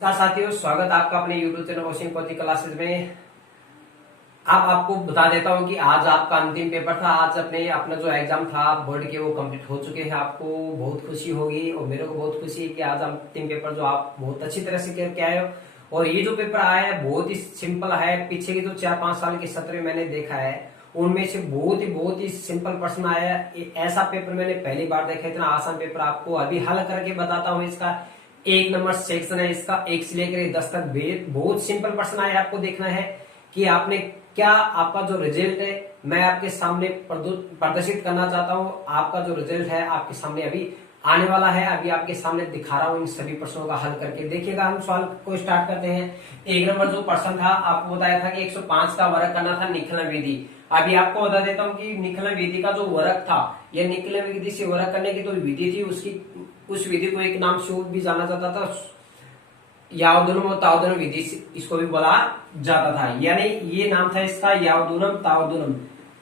नमस्कार साथियों, स्वागत आपका अपने YouTube channel coaching coaching classes में। अब आपको बता देता हूं कि आज आपका अंतिम पेपर था। आज अपना जो एग्जाम था बोर्ड के वो कंप्लीट हो चुके हैं। आपको बहुत खुशी होगी और मेरे को बहुत खुशी है कि आज अंतिम पेपर जो आप बहुत अच्छी तरह से करके आए हो। और ये जो पेपर आया है बहुत ही सिंपल है। पीछे की जो 4-5 साल के सत्र मैंने देखा है उनमें से बहुत ही सिंपल प्रश्न आया है। ऐसा पेपर मैंने पहली बार देखा। इतना आसान पेपर आपको अभी हल करके बताता हूँ। इसका 1 नंबर सेक्शन है, इसका 1 से लेकर 10 तक बहुत सिंपल प्रश्न आया। आपको देखना है कि आपने क्या, आपका जो रिजल्ट है मैं आपके सामने प्रदर्शित करना चाहता हूँ। आपका जो रिजल्ट है आपके सामने अभी आने वाला है। अभी आपके सामने दिखा रहा हूँ इन सभी प्रश्नों का हल करके। देखिएगा, हम सवाल को स्टार्ट करते हैं। 1 नंबर जो प्रश्न था आपको बताया था कि 105 का वर्ग करना था निखलन विधि। अभी आपको बता देता हूँ कि निखलन विधि का जो वर्ग था, यह निखलन विधि से वर्ग करने की जो विधि थी उस विधि को एक नाम से भी जाना जाता था, यावदुनम और तावदुनम विधि इसको भी बोला जाता था। यानी ये नाम था इसका यावदुनम तावदुनम।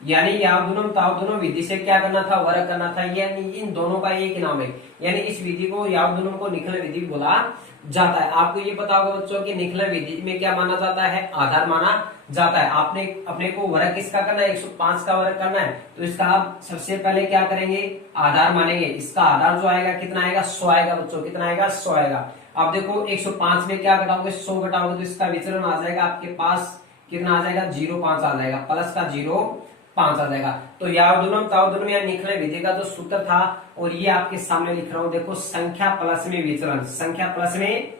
यानी यावदुनम तावदुनम विधि से क्या करना था, वर्ग करना था। यानी इन दोनों का एक नाम है। यानी इस विधि को यावदुनम को निखलन विधि बोला जाता है। आपको ये पता होगा बच्चों की निखलन विधि में क्या माना जाता है, आधार माना जाता है। आपने अपने को वर्ग किसका करना है, 105 का वर्ग करना है। तो इसका आप सबसे पहले क्या करेंगे, आधार मानेंगे। इसका आधार जो आएगा कितना आएगा, 100 आएगा बच्चों। कितना आएगा, 100 आएगा। अब देखो 105 में क्या घटाओगे, 100 घटाओगे तो इसका विचलन आ जाएगा आपके पास कितना आ जाएगा, 0.5 आ जाएगा। प्लस का 0.5 आ जाएगा। तो यावदुनम तावदुनम या निखलन विधि का जो सूत्र था और ये आपके सामने लिख रहा हूं। देखो, संख्या प्लस में विचलन, संख्या प्लस में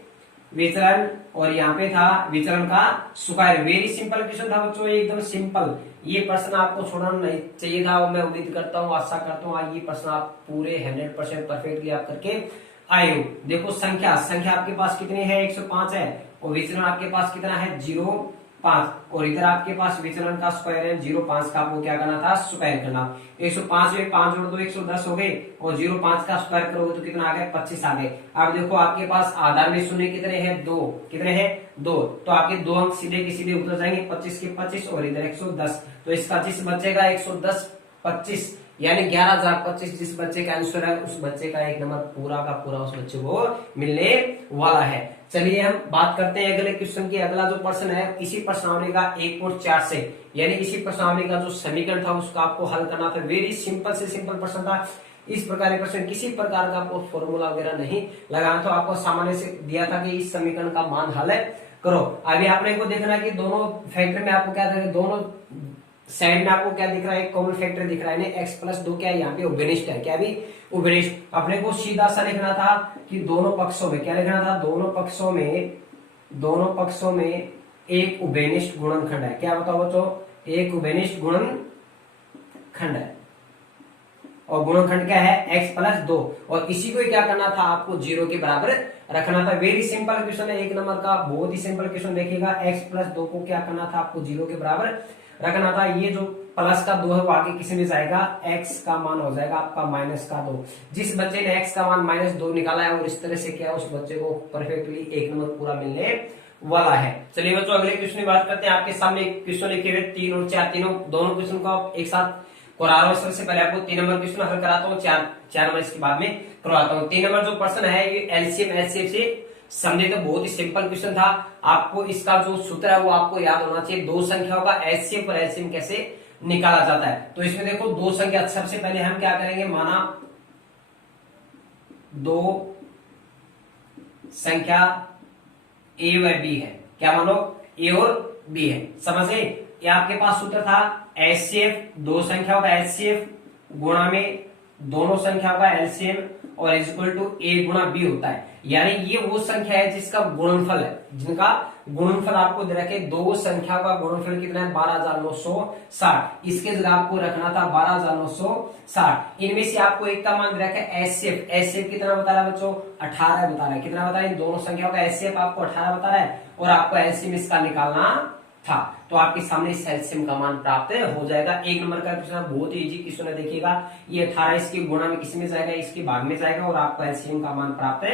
विचलन, और यहाँ पे था विचलन का स्क्वायर। वेरी सिंपल क्वेश्चन था बच्चों, एकदम सिंपल। ये प्रश्न आपको छोड़ना नहीं चाहिए था। मैं उम्मीद करता हूँ, आशा करता हूँ ये प्रश्न आप पूरे 100% परफेक्टली आप करके आए हो। देखो, संख्या आपके पास कितनी है, 105 है। और विचलन आपके पास कितना है, 0.5। और इधर आपके पास विचलन का स्क्वायर है 0.5 का। आपको क्या करना था, स्क्वायर करना। 105 में 5 जोड़ दो 110 हो गए, और 0.5 का स्क्वायर करोगे तो कितना आ गया, 25 आ गए। अब देखो आपके पास आधार में शून्य कितने हैं, 2। कितने हैं, 2। तो आपके 2 अंक सीधे के सीधे उतर जाएंगे, 25 के 25 और इधर 110। तो इसका जिस बचेगा 110 25 यानी 11,025 जिस बच्चे का आंसर है उस बच्चे का 1 नंबर पूरा का पूरा उस बच्चे को मिलने वाला है। चलिए हम बात करते हैं अगले क्वेश्चन की। अगला जो प्रश्न है इसी प्रश्नावली का 1.4 से, यानी इसी प्रश्नावली का जो समीकरण था उसका आपको हल करना था। वेरी सिंपल से सिंपल प्रश्न था। इस प्रकार के प्रश्न किसी प्रकार का आपको फॉर्मूला वगैरह नहीं लगाना था। आपको सामान्य से दिया था कि इस समीकरण का मान हल करो। अभी आपने को देखना है कि दोनों फैक्टर में आपको क्या था, दोनों साइड में आपको क्या दिख रहा है, कॉमन फैक्टर दिख रहा है। x प्लस 2 क्या है, यहाँ पे उभयनिष्ठ है। क्या भी उभयनिष्ठ। अपने को सीधा सा लिखना था कि दोनों पक्षों में क्या लिखना था, दोनों पक्षों में एक उभयनिष्ठ गुणनखंड है। क्या बताओ बच्चों, एक उभयनिष्ठ गुणनखंड है। और गुणनखंड क्या है, x प्लस 2। और इसी को क्या करना था, आपको 0 के बराबर रखना था। वेरी सिंपल क्वेश्चन है, 1 नंबर का बहुत ही सिंपल क्वेश्चन। देखिएगा, x प्लस 2 को क्या करना था, आपको 0 के बराबर रखना था। ये जो प्लस का 2 है वो आगे किस में जाएगा, x का मान हो जाएगा आपका -2। जिस बच्चे ने x का मान -2 निकाला है और इस तरह से किया, उस बच्चे को परफेक्टली 1 नंबर पूरा मिलने वाला है। चलिए बच्चों अगले क्वेश्चन की बात करते हैं। आपके सामने क्वेश्चन लिखे हुए 3 और 4, दोनों क्वेश्चन को आप एक साथ करा रहा हूं। सबसे पहले आपको 3 नंबर क्वेश्चन हल कराता हूँ, 4 नंबर इसके बाद में करवाता हूँ। 3 नंबर जो प्रश्न है ये एलसीएम एचसीएफ से संबंधित बहुत ही सिंपल क्वेश्चन था। आपको इसका जो सूत्र है वो आपको याद होना चाहिए। दो संख्याओं का एचसीएफ और एलसीएम कैसे निकाला जाता है। तो इसमें देखो दो संख्या, सबसे पहले हम क्या करेंगे, माना दो संख्या ए व बी है। क्या मानो, ए और बी है। समझे, ये आपके पास सूत्र था एचसीएफ, दो संख्याओं का एचसीएफ गुणा में दोनों संख्याओं का एलसीएम और इक्वल टू ए गुणा बी होता है। यानी ये वो संख्या है जिसका गुणनफल है, जिनका गुणनफल आपको दे रखे। दो संख्या का गुणनफल कितना है, 12,960। इसके जगह आपको रखना था 12,960। इनमें से आपको एक का मान दे रखा है एचसीएफ। एचसीएफ कितना बता रहा है बच्चों, 18 बता रहा है। कितना बता रहा है, इन दोनों संख्याओं का एचसीएफ आपको 18 बता रहा है और आपको एलसीएम इसका निकालना था। तो आपके सामने इस एलसीएम का मान प्राप्त हो जाएगा। 1 नंबर का क्वेश्चन बहुत ही इजी क्वेश्चन है। देखिएगा, ये 18 इसके गुणा में किस में जाएगा, इसके भाग में जाएगा और आपको एलसीएम का मान प्राप्त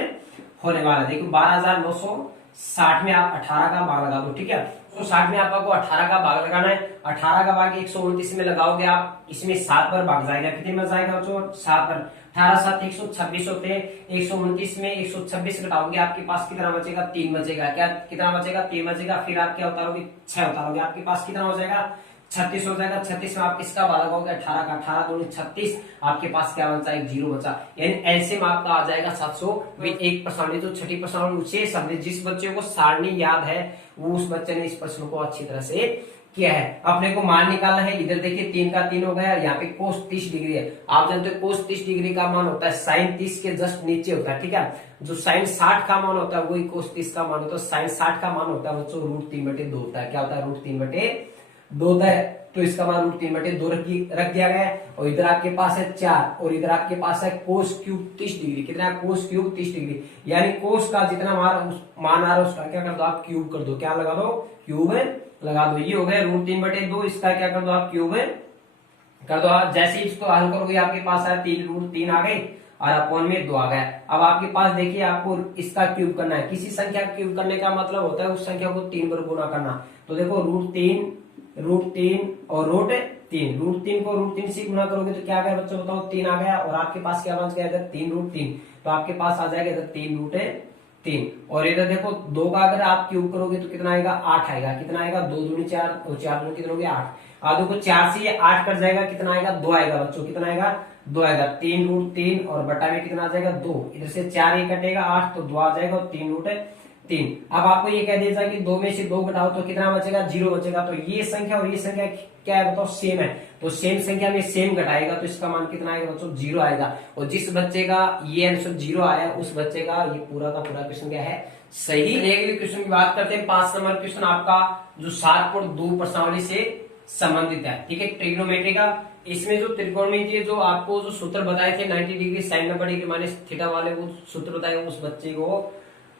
होने वाला है। देखो 12,960 में आप 18 का भाग लगा दो, ठीक है। तो 60 में आपको 18 का भाग लगाना है। 18 का भाग 129 में लगाओगे आप, इसमें 7 पर भाग जाएगा, कितने में जाएगा बच्चों? 7 पर। 18 7 126 होते हैं। 129 में 126 घटाओगे, आपके पास कितना बचेगा? 3 बचेगा। क्या कितना बचेगा? 3 बचेगा। फिर आप क्या उतारोगे? 6 उतारोगे, आपके पास कितना हो जाएगा? 36 हो जाएगा। 36 में आप किसका भाग लगाओगे? 18 का। 18 दूनी 36, आपके पास क्या बचा? एक जीरो बचा। यानी एलसीएम आपका आ जाएगा 700 में 1 प्रश्नावली। तो छठी प्रश्नावली उसे समझे, जिस बच्चे को सारणी याद है वो उस बच्चे ने इस प्रश्न को अच्छी तरह से किया है। अपने को मान निकालना है। इधर देखिए 3 का 3 हो गया, यहाँ पे कोस 30 डिग्री है। आप जानते हो कोस 30 डिग्री का मान होता है साइन 30 के जस्ट नीचे होता है, ठीक है। जो साइन 60 का मान होता है वही कोस 30 का मान होता है। साइन 60 का मान होता है बच्चों √3/2 होता है। क्या होता है? √3/2 होता है। तो इसका मान √3/2 रख दिया गया है। और इधर आपके पास है 4 और इधर आपके पास है कोस क्यूब 30 डिग्री। कितना है? Cos cube 30 degree. यानी कोस का जितना मान आ रहा है उसका क्या कर दो आप? क्यूब कर दो। क्या लगा दो? क्यूब लगा दो। ये हो गया √3/2। इसका क्या कर दो आप? क्यूब कर दो। आप जैसे ही इसको हल करोगे आपके पास है 3 आ गए और अपॉन में 2 आ गया। अब आपके पास देखिए आपको इसका क्यूब करना है। किसी संख्या का क्यूब करने का मतलब होता है उस संख्या को 3 बार गुना करना। तो देखो √3 और √3 √3 को √3 से गुना करोगे तो क्या आ गया बच्चों? बताओ 3 आ गया। और आपके पास क्या बच गया? इधर 3 √3, तो आपके पास आ जाएगा इधर 3 और इधर देखो 2 का अगर आप क्यूब करोगे तो कितना आएगा? 8 आएगा। कितना आएगा? 2 दूनी 4 और 4 दूनी कितना हो गया? 8। आधो को 4 से ये 8 कट जाएगा, कितना आएगा? 2 आएगा बच्चों। कितना आएगा? 2 आएगा। 3 और बटा में कितना आ जाएगा? 2। इधर से 4 ये कटेगा 8 तो 2 आ जाएगा और 3 अब आपको ये कह दिया कि 2 में से 2 घटाओ तो कितना बचेगा? 0 बचेगा। तो ये संख्या और ये संख्या क्या है बताओ? सेम है। तो सेम संख्या में सेम घटाएगा तो इसका मान कितना आएगा बच्चों? 0 आएगा। और जिस बच्चे का ये आंसर 0 आया उस बच्चे का ये पूरा का पूरा क्वेश्चन क्या है? सही। अगले क्वेश्चन की बात करते हैं। 5 नंबर क्वेश्चन आपका जो 7.2 प्रश्नावली से संबंधित है, ठीक है, ट्रिग्नोमेट्री का। इसमें जो त्रिकोणमितीय जो आपको जो सूत्र बताए थे 90 degree sine 90 degree minus theta वाले वो सूत्र बताए, उस बच्चे को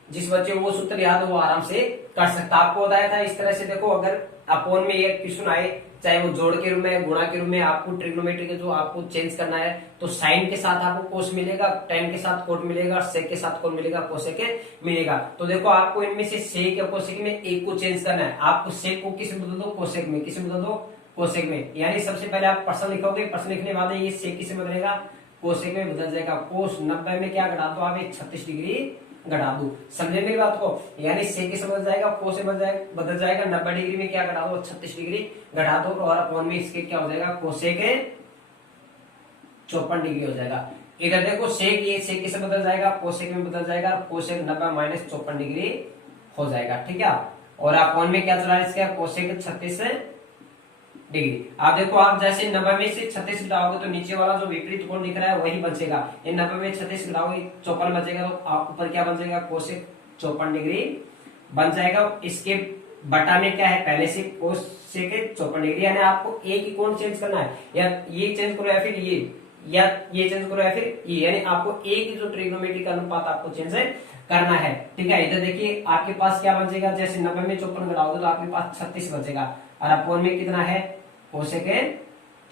जिस बच्चे को वो सूत्र याद हो वो आराम से कर सकता। आपको बताया था इस तरह से। देखो अगर अपोन में एक क्वेश्चन आए, चाहे वो जोड़ के रूप में गुणा के रूप में, आपको ट्रिग्नोमेट्री के जो आपको चेंज करना है तो साइन के साथ आपको कोस मिलेगा, टेन के साथ कोट मिलेगा, सेक के साथ कौन मिलेगा? कोसेक मिलेगा। तो देखो आपको इनमें से सेक या कोसेक में एक को चेंज करना है। आपको सेक को किस में बदल दो? कोसेक में। किस में बदल दो? कोसेक में। यानी सबसे पहले आप प्रश्न लिखोगे, प्रश्न लिखने के बाद ये सेक किस में बदलेगा? कोसेक में बदल जाएगा। कोस 90 में क्या घटा दो आप? 36 डिग्री घटा दो। समझे मेरी बात को? यानी सेक से बदल जाएगा, को से बदल जाएगा। 90 डिग्री में क्या घटा दो? 36 डिग्री घटा दो और अपॉन में इसके क्या हो जाएगा? कोसेक 54 डिग्री हो जाएगा। इधर देखो सेक, ये सेक से बदल जाएगा, कोसेक में बदल जाएगा। कोसेक 90 माइनस 54 डिग्री हो जाएगा, ठीक है। और अपॉन में क्या चला इसका? Cosec 36 degree. आप देखो आप जैसे 90 में से 36 घटाओगे तो नीचे वाला जो विपरीत कोण दिख रहा है वही बचेगा। ये 90 में 36 घटाओगे 54 बचेगा, तो आप ऊपर क्या बन जाएगा? कोसेक 54 डिग्री बन जाएगा। इसके बटा में क्या है? पहले से कोसेक 54 डिग्री। यानी आपको एक ही कोण चेंज करना है, या ये चेंज करो या फिर ये चेंज करो या फिर ये, यानी आपको एक ही जो ट्रिग्नोमेट्री का अनुपात आपको चेंज करना है, ठीक है। इधर देखिए आपके पास क्या बचेगा? जैसे 90 में 54 घटाओगे तो आपके पास 36 बचेगा और अपॉन में कितना है? Cosec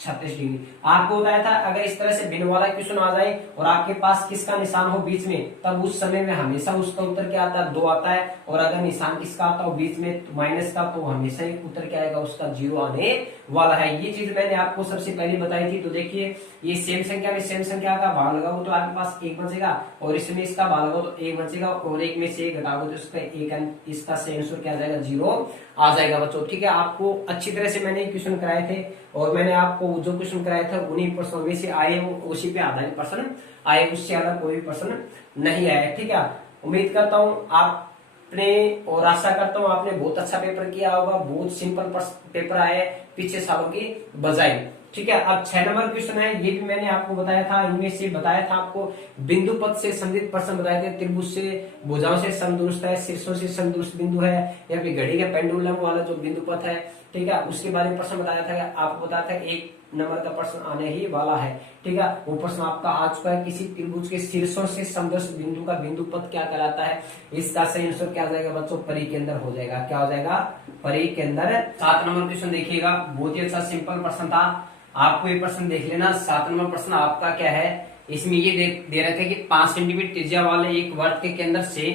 36 degree. आपको बताया था अगर इस तरह से भिन्न वाला क्वेश्चन आ जाए और आपके पास किसका निशान हो बीच में, तब उस समय में हमेशा उसका उत्तर क्या आता है? 2 आता है। और अगर निशान किसका आता हो बीच में माइनस का, तो हमेशा ही उत्तर क्या आएगा? उसका 0 आने वाला है। ये चीज मैंने आपको सबसे पहले बताई थी। तो देखिए ये सेम संख्या में सेम संख्या का भाग लगाओ तो आपके पास 1 बचेगा, और इसमें इसका भाग लगाओ तो 1 बचेगा, और 1 में से 1 घटाओगे तो इसका 1, इसका सही आंसर क्या आ जाएगा? 0 आ जाएगा बच्चों, ठीक है। आपको अच्छी तरह से मैंने क्वेश्चन कराए थे और मैंने आपको जो क्वेश्चन कराया था उन्हीं प्रश्नों में से आए, उसी पे आधारित प्रश्न आए, उससे अलग कोई प्रश्न नहीं आया, ठीक है। उम्मीद करता हूँ आपने और आशा करता हूँ आपने बहुत अच्छा पेपर किया होगा। बहुत सिंपल पेपर आया पिछले सालों की बजाय, ठीक है। अब 6 नंबर क्वेश्चन है, ये भी मैंने आपको बताया था। इनमें से बताया था आपको बिंदु पद से संबंधित प्रश्न बताए थे। त्रिभुज से भुजाओं से समदुरुस्त है, शीर्षों से समदुरुस्त बिंदु है, या फिर घड़ी के पेंडुलम वाला जो बिंदु पद है, ठीक है, उसके बारे में प्रश्न बताया था। आपको बताया था 1 नंबर का प्रश्न आने ही वाला है, ठीक है। वो प्रश्न आपका आ चुका है। किसी त्रिभुज के शीर्षों से समदुरुस्त बिंदु का बिंदु पद क्या कहलाता है? इसका सही आंसर क्या हो जाएगा बच्चों? परिकेंद्र हो जाएगा। क्या हो जाएगा? परिकेंद्र। 7 नंबर क्वेश्चन देखिएगा, बहुत ही अच्छा सिंपल प्रश्न था। आपको ये प्रश्न देख लेना। 7 नंबर प्रश्न आपका क्या है? इसमें ये दे रखा है कि 5 सेंटीमीटर त्रिज्या वाले एक वर्त के केंद्र से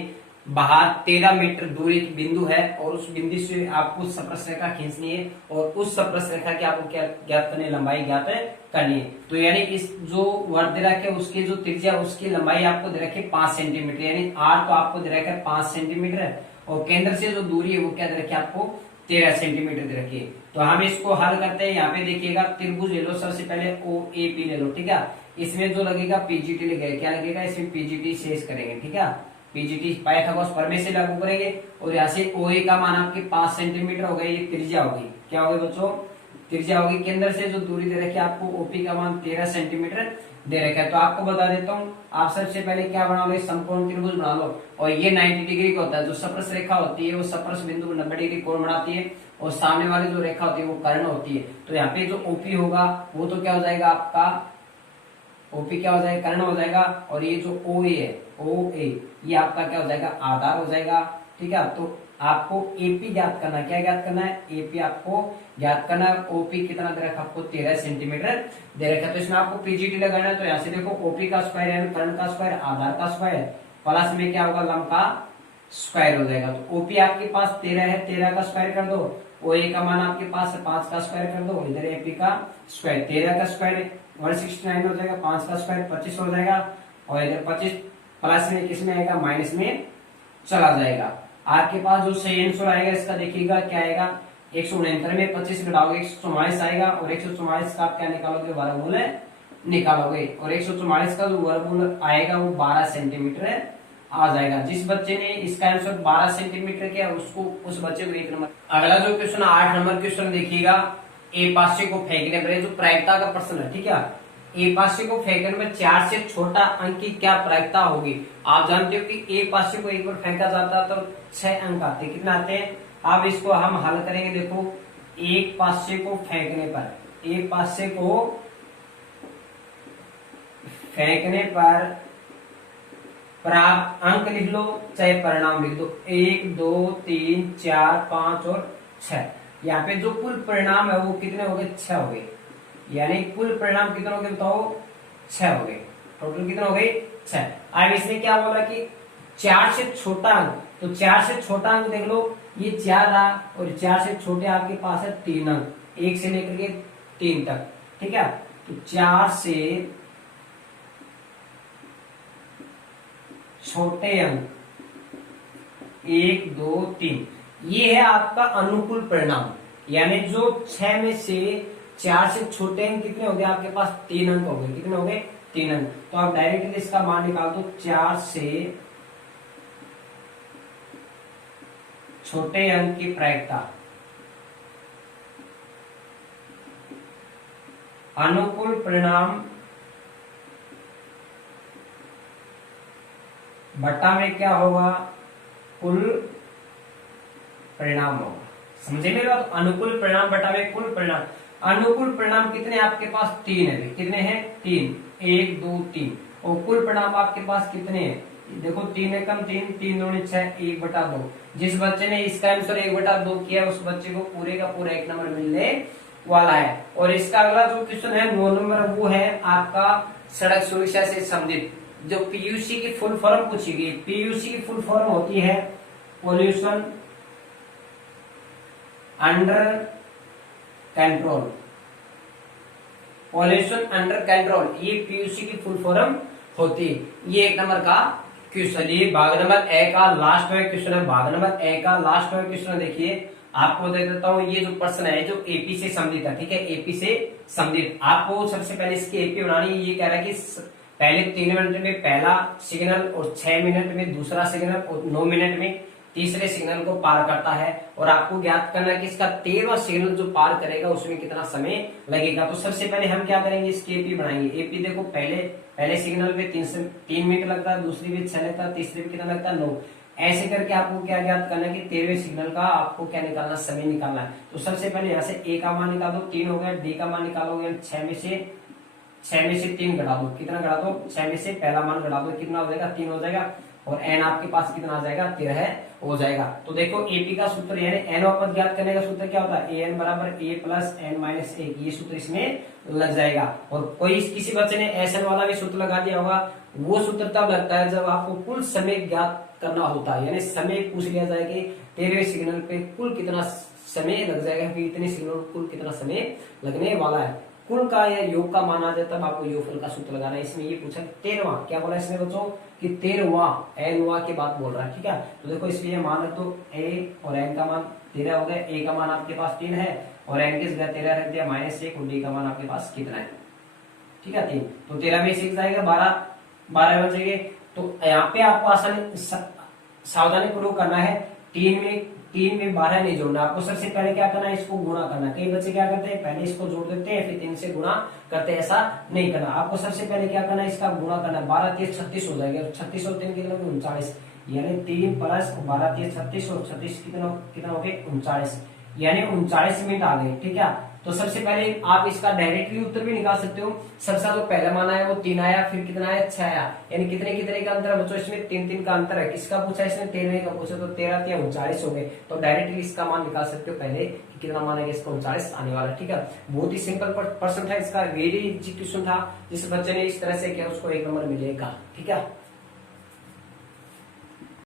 बाहर 13 मीटर दूरी की बिंदु है और उस बिंदु से आपको स्पर्श रेखा खींचनी है और उस स्पर्श रेखा की आपको क्या ज्ञात करनी है, लंबाई ज्ञात करनी है। तो यानी इस जो वर्त दे रखा है उसकी जो त्रिज्या उसकी लंबाई आपको दे रखी है 5 सेंटीमीटर, यानी आर तो आपको दे रखा है 5 सेंटीमीटर और केंद्र से जो दूरी है वो क्या दे रखी है आपको 13 सेंटीमीटर दे रखी है। तो हम इसको हल करते हैं। यहाँ पे देखिएगा त्रिभुज ले लो, सबसे पहले ओ ए पी ले लो, ठीक है। इसमें जो लगेगा पीजीटी लगेगा, क्या लगेगा इसमें पीजीटी शेष करेंगे, ठीक है। पीजीटी पाइथागोरस प्रमेय से लागू करेंगे और यहाँ से ओ ए का मान आपके 5 सेंटीमीटर हो गई, ये त्रिज्या होगी, क्या होगी बच्चों त्रिज्या होगी। केंद्र से जो दूरी दे रखी है आपको ओपी का मान 13 सेंटीमीटर दे रखा है। तो आपको बता देता हूँ, आप सबसे पहले क्या बना लो, समकोण त्रिभुज बना लो और ये 90 डिग्री का होता है। जो स्पर्श रेखा होती है वो स्पर्श बिंदु को 90 डिग्री कोण बनाती है और सामने वाली जो रेखा होती है वो कर्ण होती है। तो यहाँ पे जो ओपी होगा वो तो क्या हो जाएगा आपका ओपी क्या हो जाएगा कर्ण हो जाएगा और ये जो ओ ए है ओ ए ये आपका क्या हो जाएगा आधार हो जाएगा, ठीक है। तो आपको एपी ज्ञात करना है, क्या ज्ञात करना है एपी आपको ज्ञात करना है। ओपी कितना दे रखा आपको 13 सेंटीमीटर दे रखा है। तो इसमें आपको पीजीटी लगाना है। तो यहाँ से देखो ओपी का स्क्वायर यानी कर्ण का स्क्वायर आधार का स्क्वायर प्लस में क्या होगा लंब का स्क्वायर हो जाएगा। तो ओपी आपके पास 13 है, 13 का स्क्वायर कर दो, ओ ए का मान आपके पास है 5 का स्क्वायर कर दो, इधर एपी का स्क्वायर 13 का स्क्वायर 169 हो जाएगा, 5 का स्क्वायर 25 हो जाएगा और इधर 25 प्लस में किसमें आएगा माइनस में चला जाएगा। आपके पास जो सही आंसर आएगा इसका देखिएगा क्या आएगा 169 में 25 घटाओगे 144 आएगा और 144 का आप क्या निकालोगे वर्गमूल निकालोगे और 144 का जो वर्गमूल आएगा वो 12 सेंटीमीटर आ जाएगा। जिस बच्चे ने इसका आंसर 12 सेंटीमीटर किया उसको उस बच्चे को 1 नंबर। अगला जो क्वेश्चन 8 नंबर क्वेश्चन देखिएगा, ए पासे को फेंकने पर जो प्रायिकता का प्रश्न है, ठीक है। ए पासे को फेंकने में 4 से छोटा अंक की क्या प्रायिकता होगी। आप जानते हो कि ए पासे को एक बार फेंका जाता है तो 6 अंक आते हैं, कितने आते हैं। अब इसको हम हल करेंगे। देखो एक पासे को फेंकने पर एक पासे को फेंकने पर प्राप्त अंक लिख लो चाहे परिणाम लिख दो, 1 2 3 4 5 और 6। यहाँ पे जो कुल परिणाम है वो कितने हो गए 6 हो गए, यानी कुल परिणाम कितने हो गए बताओ 6 हो गए। टोटल कितने हो गए 6। अब इसने क्या बोला कि 4 से छोटा अंक, तो 4 से छोटा अंक देख लो ये 4 रहा और 4 से छोटे आपके पास है 3 अंक, 1 से लेकर के 3 तक, ठीक है। तो 4 से छोटे अंक 1 2 3 ये है आपका अनुकूल परिणाम। यानी जो 6 में से 4 से छोटे अंक कितने हो गए आपके पास 3 अंक हो गए, कितने हो गए 3 अंक। तो आप डायरेक्टली इसका मान निकाल दो, 4 से छोटे अंक की प्रायिकता अनुकूल परिणाम बट्टा में क्या होगा कुल परिणाम होगा। समझे मेरी बात। अनुकूल परिणाम बटा में कुल परिणाम। अनुकूल परिणाम कितने आपके पास 3 है, कितने हैं 3, 1 2 3 और कुल परिणाम आपके पास कितने हैं देखो 3 एकम 3 3 दूनी 6 1/2। जिस बच्चे ने इसका आंसर 1/2 किया उस बच्चे को पूरे का पूरा 1 नंबर मिलने वाला है। और इसका अगला जो क्वेश्चन है 9 नंबर वो है आपका सड़क सुरक्षा से संबंधित। जो पीयूसी की फुल फॉर्म पूछी गई, पीयूसी की फुल फॉर्म होती है pollution under control, pollution under control, ये पीयूसी की फुल फॉर्म होती है। ये 1 नंबर का क्वेश्चन, ये भाग नंबर ए का लास्ट में क्वेश्चन है। भाग नंबर ए का लास्ट में क्वेश्चन देखिए, आपको दे देता हूँ। ये जो प्रश्न है जो एपी से संबंधित है, ठीक है, एपी से संबंधित। आपको सबसे पहले इसकी एपी बनानी है। ये कह रहा है कि पहले 3 मिनट में पहला सिग्नल और 6 मिनट में दूसरा सिग्नल और 9 मिनट में तीसरे सिग्नल को पार करता है और आपको ज्ञात करना है कि इसका 13वां सिग्नल जो पार करेगा उसमें कितना समय लगेगा। तो सबसे पहले हम क्या करेंगे इसकी एपी बनाएंगे। एपी देखो पहले सिग्नल पे 3 मिनट लगता है, दूसरी पे 6 लगता है, तीसरे पे कितना लगता है 9। ऐसे करके आपको क्या ज्ञात करना है कि 13वें सिग्नल का आपको क्या निकालना समय निकालना है। तो सबसे पहले यहाँ से ए का मान निकाल दो 3 हो गया, डी का मान निकालोगे 6 में से 3 घटा दो, कितना घटा दो 6 में से पहला मान घटा दो कितना हो जाएगा 3 हो जाएगा। और एन आपके पास कितना आ जाएगा 13 हो जाएगा। तो देखो एपी का सूत्र यानी एन पद ज्ञात करने का सूत्र क्या होता है, ए एन बराबर ए प्लस एन माइनस 1, ये सूत्र इसमें लग जाएगा। और कोई किसी बच्चे ने एस एन वाला भी सूत्र लगा दिया होगा, वो सूत्र तब लगता है जब आपको कुल समय ज्ञात करना होता है, यानी समय पूछ लिया जाए कि 13वें सिग्नल पे कुल कितना समय लग जाएगा, फिर इतने सिग्नल कुल कितना समय लगने वाला है, कुल का या योग का मान आ जाए तब आपको योगफल का सूत्र लगाना है। इसमें ये पूछा 13वां, क्या बोला इसमें बच्चों कि 13वां एनवा के बाद बोल रहा है, ठीक है। तो देखो इसमें ये मान रख दो, ए और एन का मान 13 हो गया, ए का मान आपके पास 3 है और एन के जगह 13 रख दिया -1 और डी का मान आपके पास कितना है, ठीक है 3। तो 13 में 6 जाएगा 12 बचेंगे। तो यहाँ पे आपको आसानी सावधानी पूर्वक करना है, 3 में 12 नहीं जोड़ना, आपको सबसे पहले क्या करना है, इसको गुणा करना। कई बच्चे क्या करते हैं, पहले इसको जोड़ देते हैं फिर 3 से गुणा करते हैं, ऐसा नहीं करना। आपको सबसे पहले क्या करना है, इसका गुणा करना। 12 3 36 हो जाएगा, 36 और 3 कितना 39, यानी 3 प्लस 12 3 36 और 36 कितना हो गया 39, यानी 39 मिनट आ गए, ठीक है। तो सबसे पहले आप इसका डायरेक्टली उत्तर भी निकाल सकते हो। सबसे जो पहला मान आया वो 3 आया, फिर कितना आया 6 आया, यानी कितने कितने का अंतर है बच्चों, इसमें 3 का अंतर है। किसका पूछा इसमें 13 का पूछा, तो 13 3 39 हो गए। तो डायरेक्टली इसका मान निकाल सकते हो पहले कि कितना मान है, इसका 39 आने वाला, ठीक है। बहुत ही सिंपल प्रश्न था इसका, वेरी इजी क्वेश्चन था। जिस बच्चे ने इस तरह से किया उसको 1 नंबर मिलेगा, ठीक है।